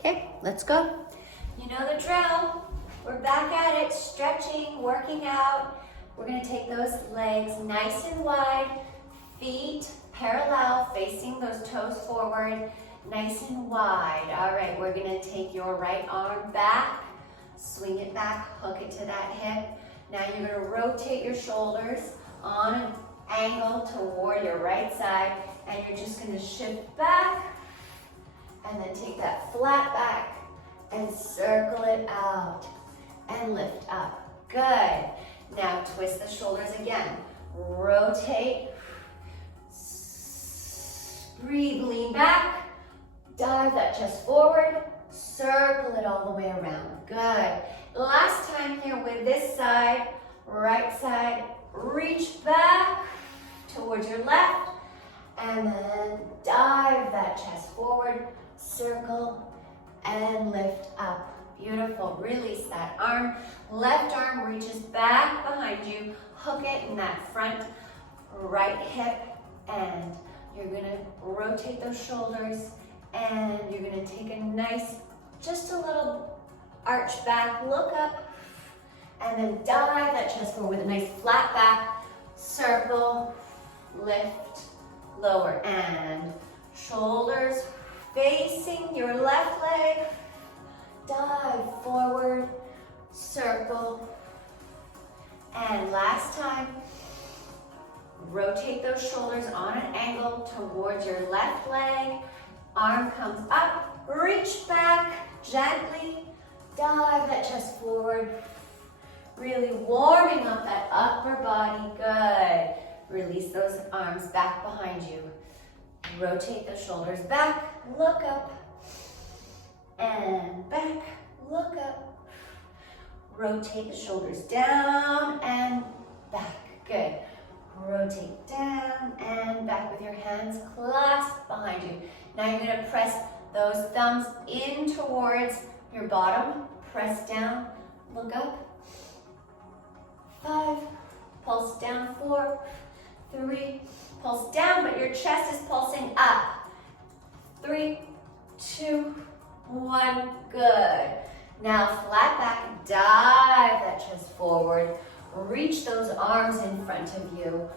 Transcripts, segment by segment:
Okay, let's go. You know the drill. We're back at it, stretching, working out. We're gonna take those legs nice and wide, feet parallel, facing those toes forward, nice and wide. All right, we're gonna take your right arm back, swing it back, hook it to that hip. Now you're gonna rotate your shoulders on an angle toward your right side, and you're just gonna shift back, and then take that flat back and circle it out and lift up. Good. Now twist the shoulders again. Rotate. Breathe, lean back. Dive that chest forward. Circle it all the way around. Good. Last time here with this side, right side, reach back towards your left, and then dive that chest forward, circle, and lift up. Beautiful. Release that arm. Left arm reaches back behind you. Hook it in that front right hip, and you're gonna rotate those shoulders, and you're gonna take a nice, just a little arch back, look up, and then dive that chest forward with a nice flat back, circle, lift, lower, and shoulders facing your left leg, dive forward, circle, and last time, rotate those shoulders on an angle towards your left leg, arm comes up, reach back, gently, dive that chest forward, really warming up that upper body, good. Release those arms back behind you. Rotate the shoulders back, look up, and back, look up. Rotate the shoulders down and back, good. Rotate down and back with your hands clasped behind you. Now you're gonna press those thumbs in towards your bottom, press down, look up. 5, pulse down, 4, 3, pulse down, but your chest is pulsing up. 3, 2, 1, good. Now flat back, dive that chest forward, reach those arms in front of you,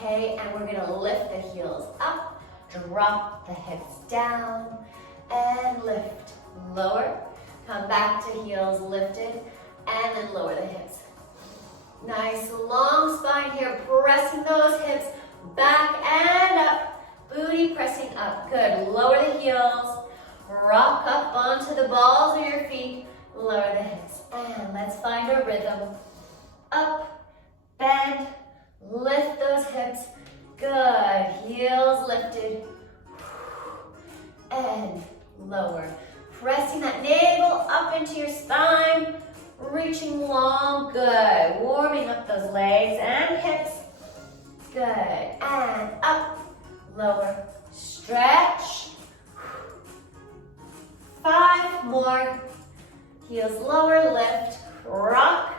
okay? And we're gonna lift the heels up, drop the hips down, and lift, lower, come back to heels lifted, and then lower the hips. Nice long spine here, pressing those hips back and up, booty pressing up, good. Lower the heels, rock up onto the balls of your feet, lower the hips, and let's find a rhythm. Up, bend, lift those hips, good. Heels lifted, and lower. Pressing that navel up into your spine, reaching long, good. Warming up those legs and hips, good. And up, lower, stretch. 5 more. Heels lower, lift, rock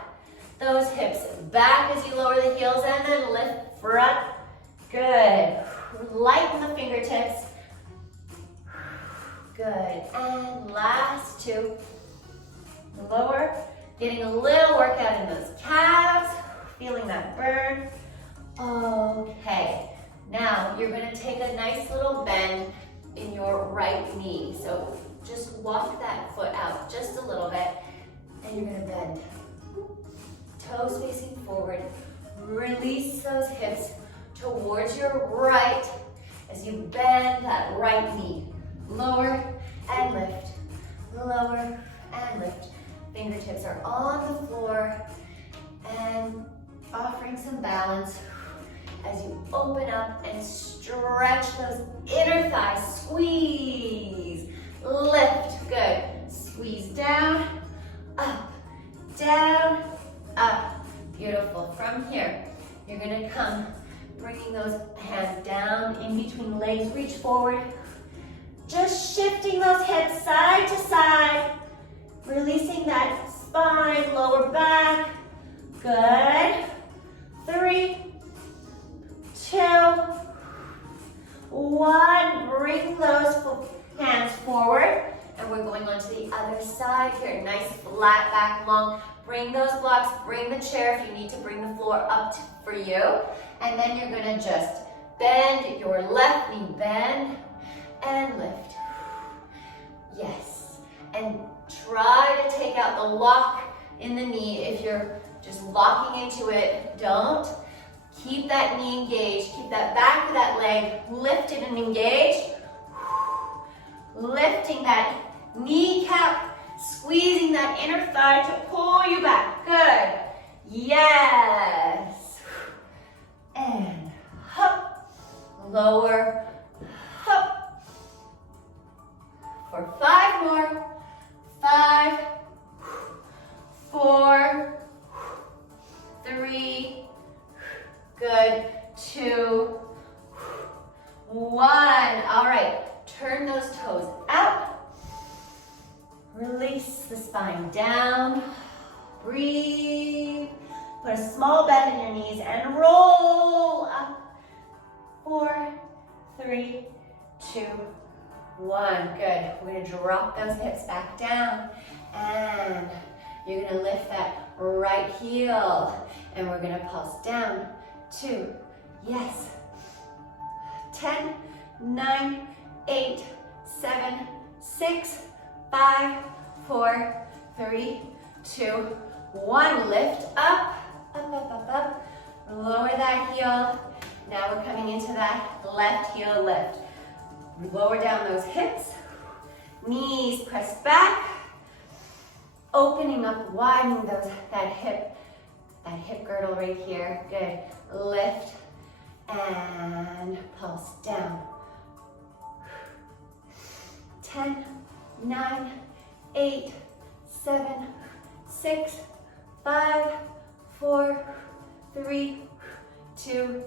those hips back as you lower the heels, and then lift front, good. Lighten the fingertips, good. And last 2, lower, getting a little workout in those calves, feeling that burn. Okay, now you're gonna take a nice little bend in your right knee. So just walk that foot out just a little bit, and you're gonna bend. Toes facing forward. Release those hips towards your right as you bend that right knee. Lower and lift, lower and lift. Fingertips are on the floor and offering some balance as you open up and stretch those inner thighs. Squeeze, lift, good. Squeeze down, up, down, up. Beautiful. From here, you're gonna come bringing those hands down in between legs, reach forward. Just shifting those hips side to side, releasing that spine, lower back. Good. 3, 2, 1. Bring those hands forward And we're going on to the other side here. Nice flat back, long. Bring those blocks, bring the chair if you need to bring the floor up for you. And then you're gonna just bend your left knee, bend and lift. Yes. And try to take out the lock in the knee. If you're just locking into it, don't. Keep that knee engaged. Keep that back of that leg lifted and engaged. Lifting that kneecap, squeezing that inner thigh to pull you back. Good. Yes. And up, lower, up. For 5 more. 5, 4, 3, good, 2, 1. All right, turn those toes out. Release the spine down. Breathe. Put a small bend in your knees and roll up. 4, 3, 2, 1. Good. We're going to drop those hips back down. And you're going to lift that right heel. And we're going to pulse down. 2. Yes. 10, 9, 8, 7, 6, 5, 4, 3, 2, 1. Lift up, up, up, up, up. Lower that heel. Now we're coming into that left heel lift. Lower down those hips. Knees press back. Opening up, widening that hip girdle right here. Good. Lift and pulse down. 10, 9, 8, 7, 6, 5, 4, 3, 2,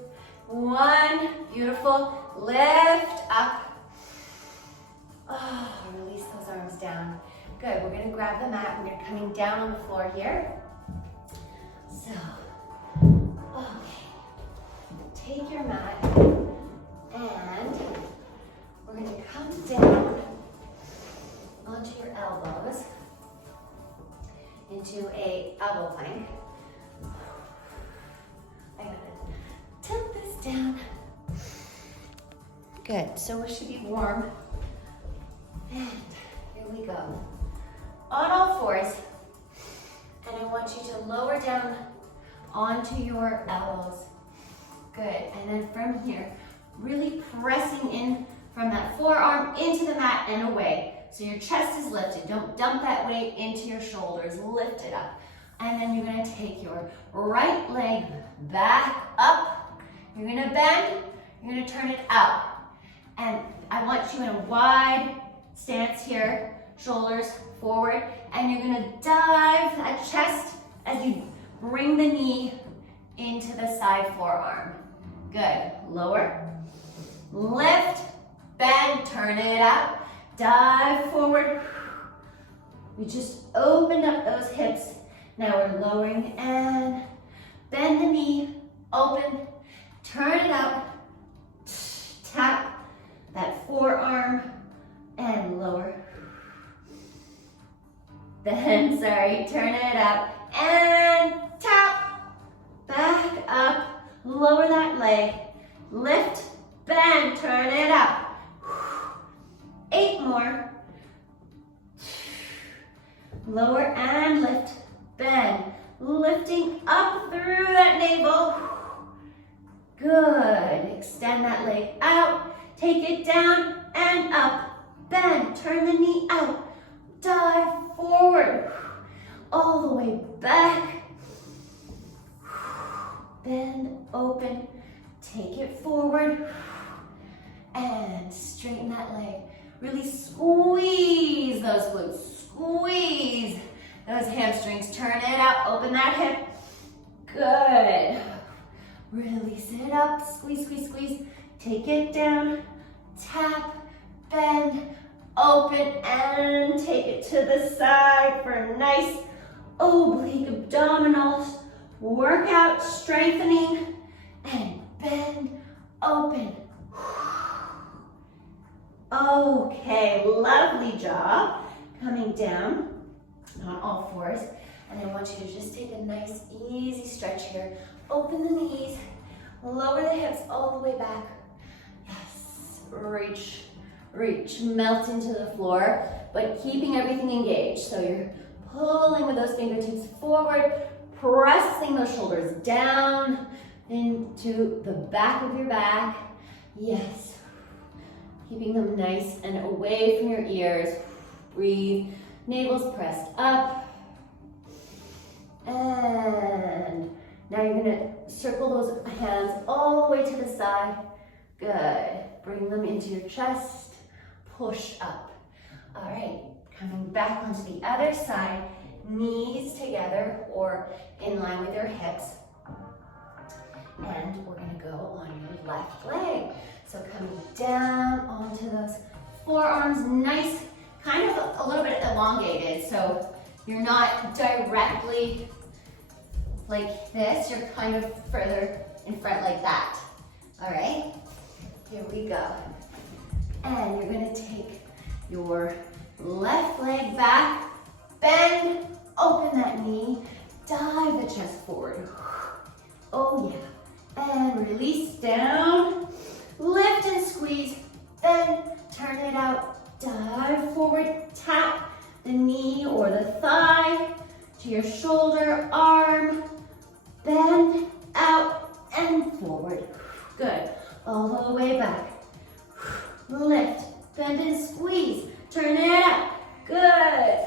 1. Beautiful. Lift up. Oh, release those arms down. Good. We're going to grab the mat. We're going to coming down on the floor here. So, okay. Take your mat and we're going to come down onto your elbows into a elbow plank. I gotta tilt this down. Good. So it should be warm. And here we go. On all fours. And I want you to lower down onto your elbows. Good. And then from here, really pressing in from that forearm into the mat and away. So your chest is lifted. Don't dump that weight into your shoulders. Lift it up. And then you're going to take your right leg back up. You're going to bend. You're going to turn it out. And I want you in a wide stance here. Shoulders forward. And you're going to dive that chest as you bring the knee into the side forearm. Good. Lower. Lift. Bend. Turn it out. Dive forward. We just opened up those hips. Now we're lowering and bend the knee, open, turn it out, tap that forearm and lower. Bend, turn it out and tap, back up, lower that leg, lift, bend, turn it out. 8 more. Lower and lift, bend, lifting up through that navel. Good. Extend that leg out, take it down and up. Bend, turn the knee out, dive forward, all the way back. Bend, open, take it forward, and straighten that leg. Really squeeze those glutes, squeeze those hamstrings. Turn it out, open that hip. Good. Release it up, squeeze, squeeze, squeeze. Take it down, tap, bend, open, and take it to the side for a nice oblique abdominals. Workout, strengthening, and bend, open. Okay, lovely job. coming down on all fours. And I want you to just take a nice, easy stretch here. Open the knees, lower the hips all the way back. Yes, reach, reach, melt into the floor, but keeping everything engaged. So you're pulling with those fingertips forward, pressing those shoulders down into the back of your back. Yes, keeping them nice and away from your ears. Breathe, navel's pressed up. And now you're gonna circle those hands all the way to the side. Good. Bring them into your chest. Push up. All right, coming back onto the other side. Knees together or in line with your hips. And we're gonna go on your left leg. So coming down onto those forearms, nice, kind of a little bit elongated. So you're not directly like this, you're kind of further in front like that. All right, here we go. And you're gonna take your left leg back, bend, open that knee, dive the chest forward. Oh yeah, and release down, lift and squeeze, then turn it out, dive forward, tap the knee or the thigh to your shoulder, arm, bend out and forward. Good, all the way back. Lift, bend and squeeze, turn it out. Good.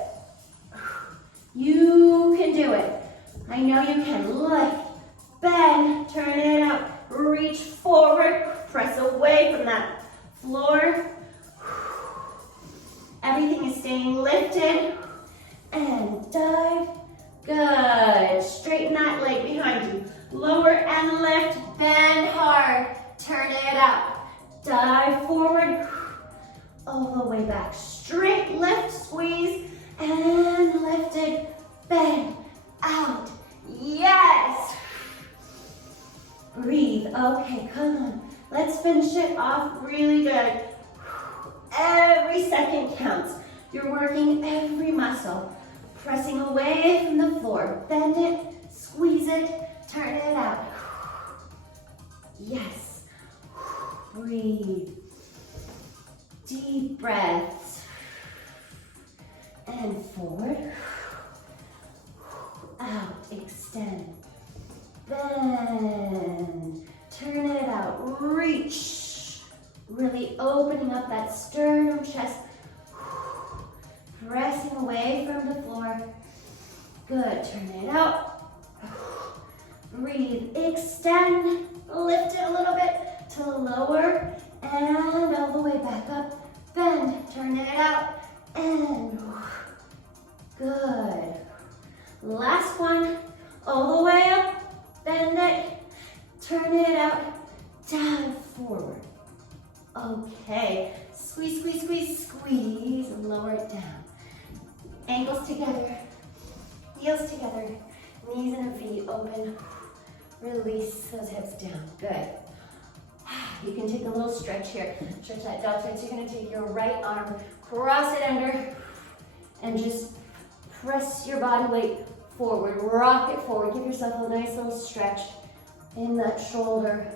You can do it. I know you can. Lift, bend, turn it out. Reach forward, press away from that floor. Everything is staying lifted. And dive. Good. Straighten that leg behind you. Lower and lift, bend hard. Turn it out. Dive forward. All the way back. Straight lift, squeeze, and lifted. Bend out. Yes. Breathe. Okay, come on. Let's finish it off really good. Every second counts. You're working every muscle. Pressing away from the floor. Bend it, squeeze it, turn it out. Yes. Breathe. Deep breaths. And forward. Out, extend. Bend. Turn it out. Reach. Really opening up that sternum, chest. Pressing away from the floor. Good, turn it out. Breathe, extend, lift it a little bit to lower and all the way back up. Bend, turn it out, and good. Last one, all the way up, bend it, turn it out, dive forward. Okay, squeeze, squeeze, squeeze, squeeze, and lower it down. Ankles together, heels together, knees and a V open. Release those hips down, good. You can take a little stretch here. Stretch that deltoid. So you're gonna take your right arm, cross it under, and just press your body weight forward, rock it forward. Give yourself a nice little stretch in that shoulder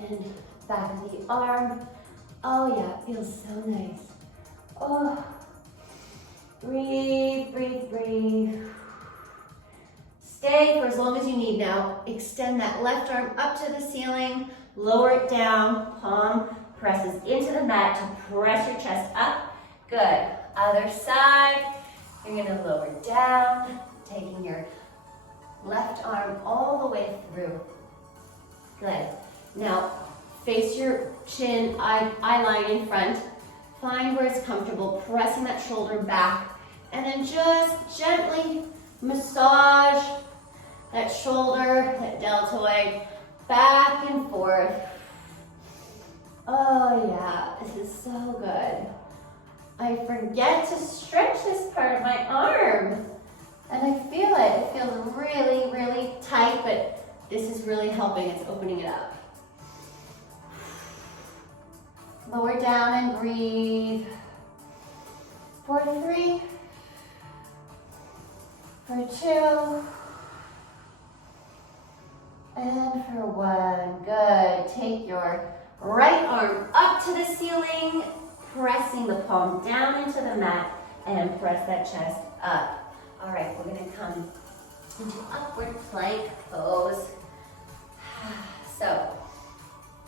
and back of the arm. Oh yeah, it feels so nice. Oh. Breathe, breathe, breathe. Stay for as long as you need now. Extend that left arm up to the ceiling, lower it down, palm presses into the mat to press your chest up. Good. Other side, you're gonna lower down, taking your left arm all the way through. Good. Now, face your chin, eye line in front. Find where it's comfortable, pressing that shoulder back. And then just gently massage that shoulder, that deltoid, back and forth. Oh yeah, this is so good. I forget to stretch this part of my arm. And I feel it. It feels really, really tight, but this is really helping. It's opening it up. Lower down and breathe. For 3, for 2, and for 1. Good. Take your right arm up to the ceiling, pressing the palm down into the mat, and press that chest up. All right, we're gonna come into upward plank pose. So,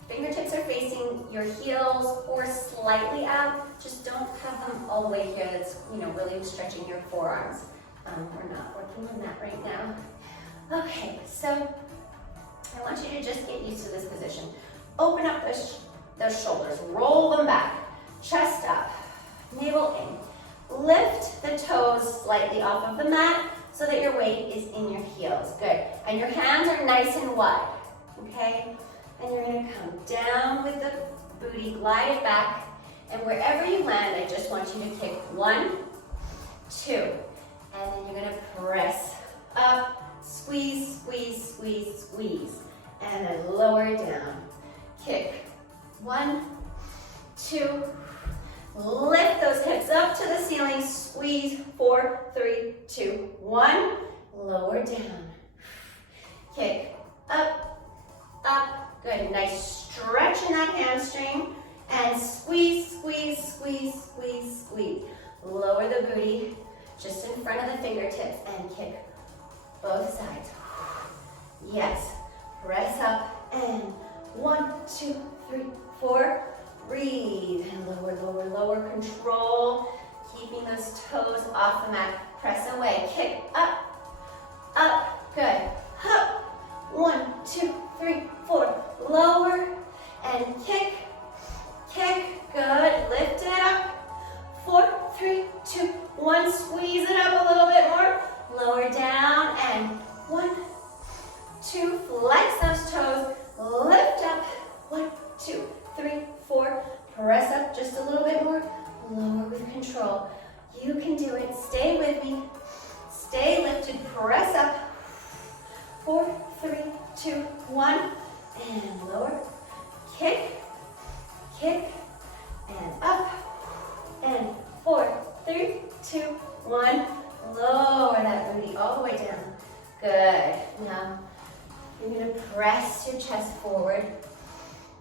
fingertips are facing your heels or slightly out. Just don't have them all the way here. That's, really stretching your forearms. We're not working on that right now. Okay, so I want you to just get used to this position. Open up those shoulders, roll them back, chest up, navel in. Lift the toes slightly off of the mat so that your weight is in your heels. Good. And your hands are nice and wide, okay? And you're gonna come down with the booty, glide it back, and wherever you land, I just want you to kick 1, 2, and then you're gonna press up, squeeze, squeeze, squeeze, squeeze, and then lower down. Kick 1, 2, lift those hips up to the ceiling, squeeze, 4, 3, 2, 1, lower down. Kick up, up, good, nice stretch in that hamstring, and squeeze, squeeze, squeeze, squeeze, squeeze. Lower the booty just in front of the fingertips and kick both sides. Yes, press up and 1, 2, 3, 4. Breathe and lower, lower, lower. Control, keeping those toes off the mat. Press away. Kick up, up. Good. Up. 1, 2, 3, 4. Lower and kick, kick. Good. Lift it up. 4, 3, 2, 1. Squeeze it up a little bit more. Lower down and 1, 2. Flex those toes. Lift up. 1, 2, 3, 4. Press up just a little bit more. Lower with control. You can do it. Stay with me. Stay lifted. Press up. 4, 3, 2, 1. And lower. Kick. Kick. And up. And 4, 3, 2, 1. Lower that booty all the way down. Good. Now, you're going to press your chest forward.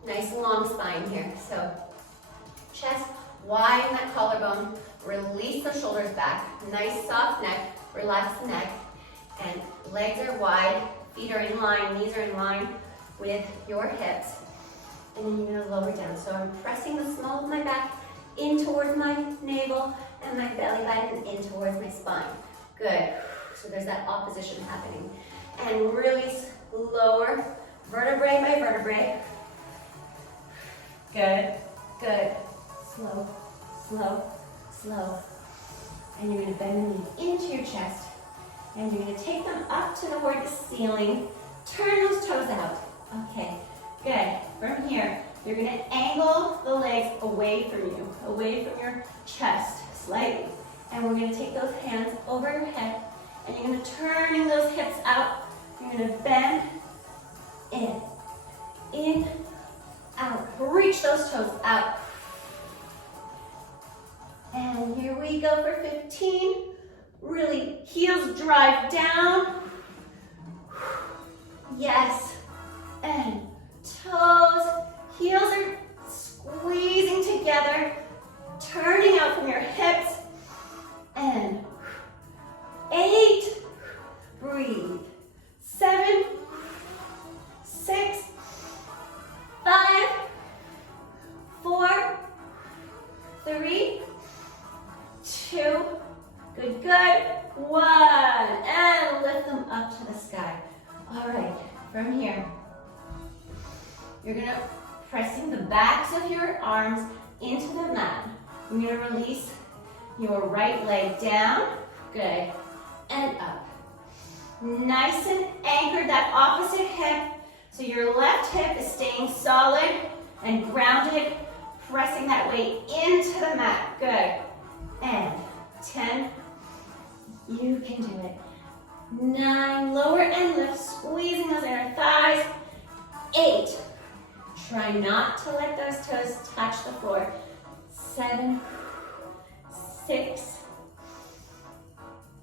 Nice long spine here. So, chest, widen that collarbone. Release the shoulders back. Nice soft neck. Relax the neck. And legs are wide. Feet are in line. Knees are in line with your hips. And then you're going to lower down. So I'm pressing the small of my back in towards my navel and my belly button in towards my spine. Good. So there's that opposition happening. And release, lower, vertebrae by vertebrae. Good, good. Slow, slow, slow. And you're going to bend the knees into your chest. And you're going to take them up toward the ceiling. Turn those toes out. Okay, good. From here, you're going to angle the legs away from you, away from your chest slightly. And we're going to take those hands over your head. And you're going to turn those hips out. You're going to bend in, out. Reach those toes out. And here we go for 15. Really, heels drive down. Yes. And toes, heels are squeezing together, turning out from your hips. And 8, breathe. 7, 6, 5, 4, 3, 2, good, good, 1, and lift them up to the sky. All right, from here, you're gonna pressing the backs of your arms into the mat. You're gonna release your right leg down, good, and up. Nice and anchored that opposite hip, so your left hip is staying solid and grounded, pressing that weight into the mat, good. And 10, you can do it. 9, lower and lift, squeezing those inner thighs. 8, try not to let those toes touch the floor. 7, 6,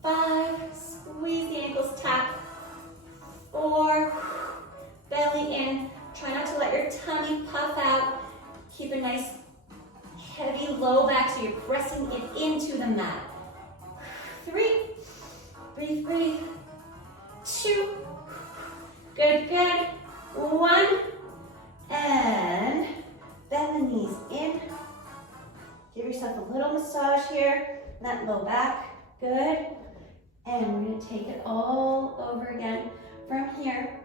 5, squeeze the ankles, tap. 4, belly in. Try not to let your tummy puff out. Keep a nice heavy low back so you're pressing it into the mat. 3, breathe, breathe. 2, good, good. 1, and bend the knees in. Give yourself a little massage here, that low back, good. And we're gonna take it all over again. From here,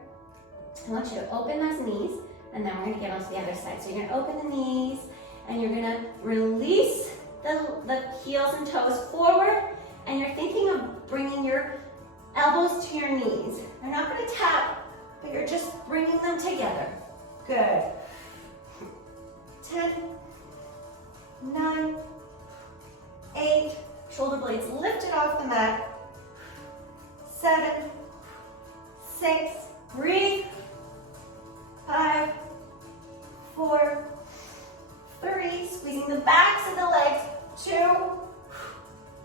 I want you to open those knees, and then we're gonna get onto the other side. So you're gonna open the knees, and you're gonna release the heels and toes forward, and you're thinking of bringing your elbows to your knees. You're not gonna tap, but you're just bringing them together. Good. 10, 9, 8, shoulder blades lifted off the mat. 7, 6, breathe. 5, 4, 3, squeezing the backs of the legs. 2,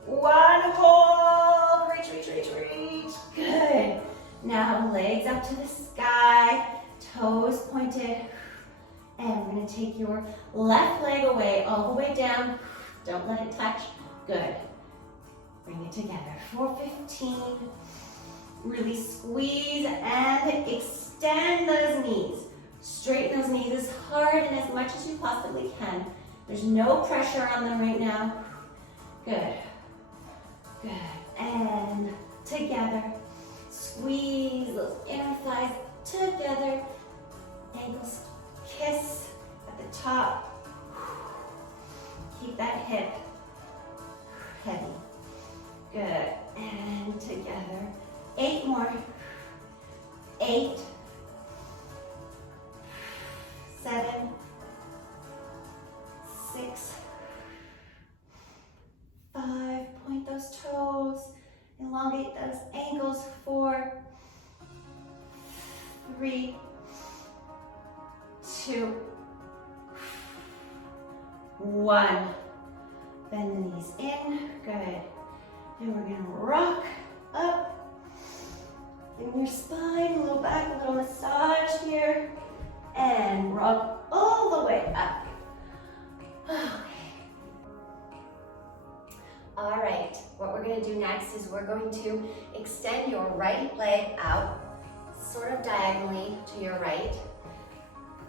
1, hold, reach, reach, reach, reach. Good. Now legs up to the sky, toes pointed. And we're gonna take your left leg away, all the way down. Don't let it touch. Good. Bring it together for 15. Really squeeze and extend those knees. Straighten those knees as hard and as much as you possibly can. There's no pressure on them right now. Good. Good. And together. Squeeze those inner thighs together. Ankles kiss at the top. Keep that hip heavy. Good. And together. 8 more. 8. 7. 6. 5. Point those toes. Elongate those ankles. 4. 3. 2. 1. Bend the knees in. Good. And we're gonna rock up. In your spine, low back, a little massage here. And rock all the way up. Okay. All right, what we're gonna do next is we're going to extend your right leg out, sort of diagonally to your right.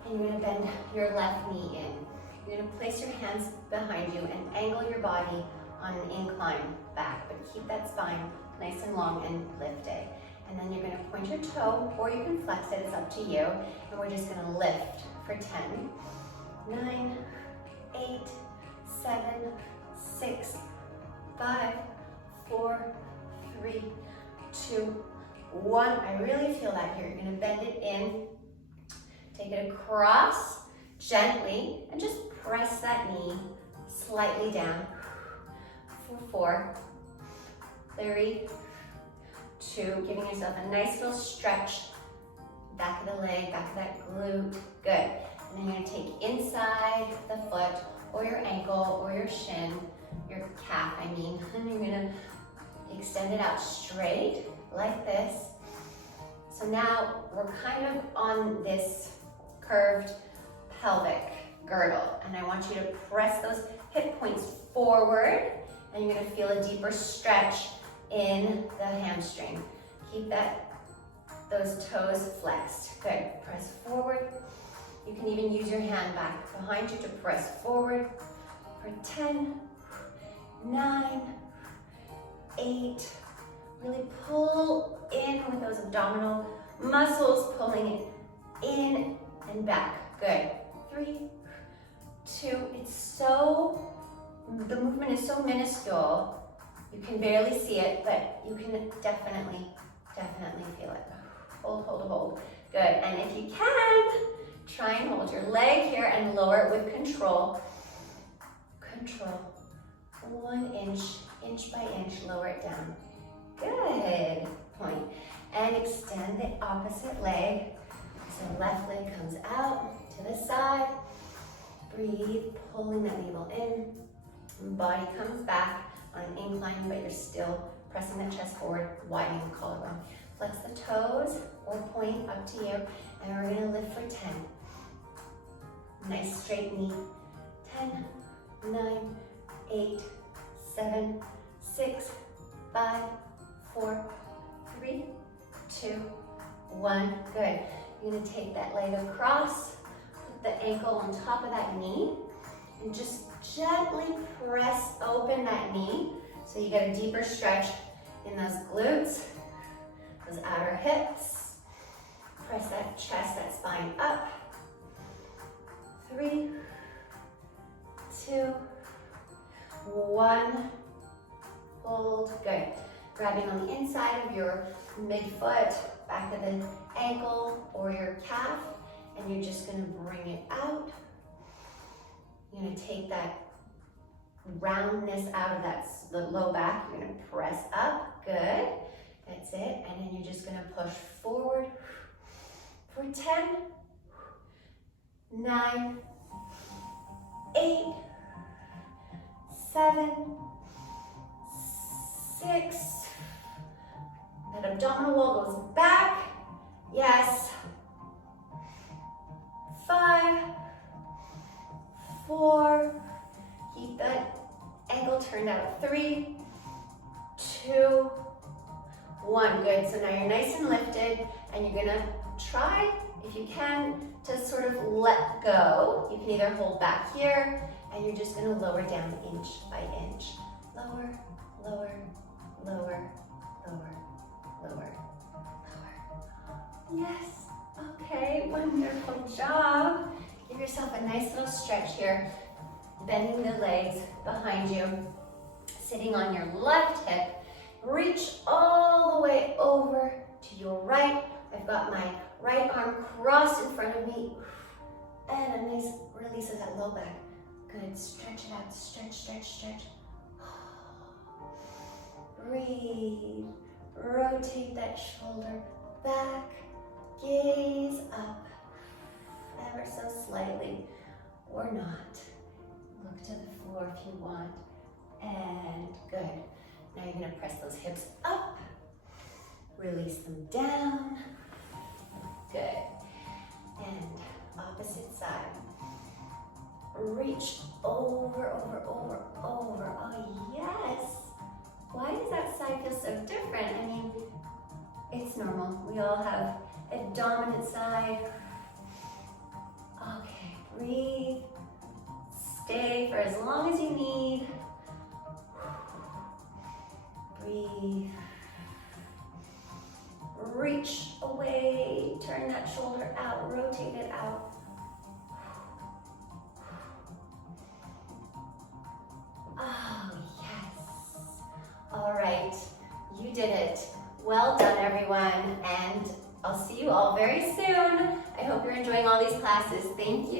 And you're gonna bend your left knee in. You're gonna place your hands behind you and angle your body on an incline back, but keep that spine nice and long and lifted. And then you're gonna point your toe, or you can flex it, it's up to you. And we're just gonna lift for 10, 9, 8, 7, 6, 5, 4, 3, 2, 1. I really feel that here. You're gonna bend it in, take it across gently, and just press that knee slightly down. For 4, 3, 2, giving yourself a nice little stretch. Back of the leg, back of that glute. Good. And then you're gonna take inside the foot, or your ankle, or your shin, your calf, I mean. And you're gonna extend it out straight, like this. So now we're kind of on this curved pelvic girdle. And I want you to press those hip points forward, and you're gonna feel a deeper stretch in the hamstring. Keep those toes flexed. Good. Press forward. You can even use your hand back behind you to press forward for 10, 9, 8. Really pull in with those abdominal muscles, pulling it in and back. Good. 3, 2. The movement is so minuscule. You can barely see it, but you can definitely feel it. Hold, hold, hold. Good. And if you can, try and hold your leg here and lower it with control. Control. 1 inch, inch by inch, lower it down. Good. Point. And extend the opposite leg. So left leg comes out to the side. Breathe, pulling that navel in. Body comes back. on an incline, but you're still pressing the chest forward, widening the collarbone. Flex the toes or point, up to you, and we're gonna lift for 10. Nice straight knee. 10, 9, 8, 7, 6, 5, 4, 3, 2, 1. Good. You're gonna take that leg across, put the ankle on top of that knee, and just gently press open that knee so you get a deeper stretch in those glutes, those outer hips. Press that chest, that spine up. 3, 2, 1. Hold. Good. Grabbing on the inside of your midfoot, back of the ankle or your calf, and you're just going to bring it out. You're going to take that roundness out of the low back. You're going to press up. Good. That's it. And then you're just going to push forward for 10, 9, 8, 7, 6. That abdominal wall goes back. Yes. 5, 4. Keep that ankle turned out. 3, 2, 1. Good. So now you're nice and lifted, and you're gonna try, if you can, to sort of let go. You can either hold back here, and you're just gonna lower down inch by inch. Lower, lower, lower, lower, lower, lower. Yes. Okay, wonderful job. Give yourself a nice little stretch here. Bending the legs behind you, sitting on your left hip. Reach all the way over to your right. I've got my right arm crossed in front of me. And a nice release of that low back. Good, stretch it out, stretch, stretch, stretch. Breathe, rotate that shoulder back, gaze up, ever so slightly, or not. Look to the floor if you want, and good. Now you're gonna press those hips up, release them down, good. And opposite side. Reach over, over, over, over. Oh yes. Why does that side feel so different? I mean, it's normal. We all have a dominant side. Okay, breathe. Stay for as long as you need. Breathe. Reach away. Turn that shoulder out. Rotate it out. Oh, yes. All right, you did it. Well done, everyone. And I'll see you all very soon. I hope you're enjoying all these classes. Thank you.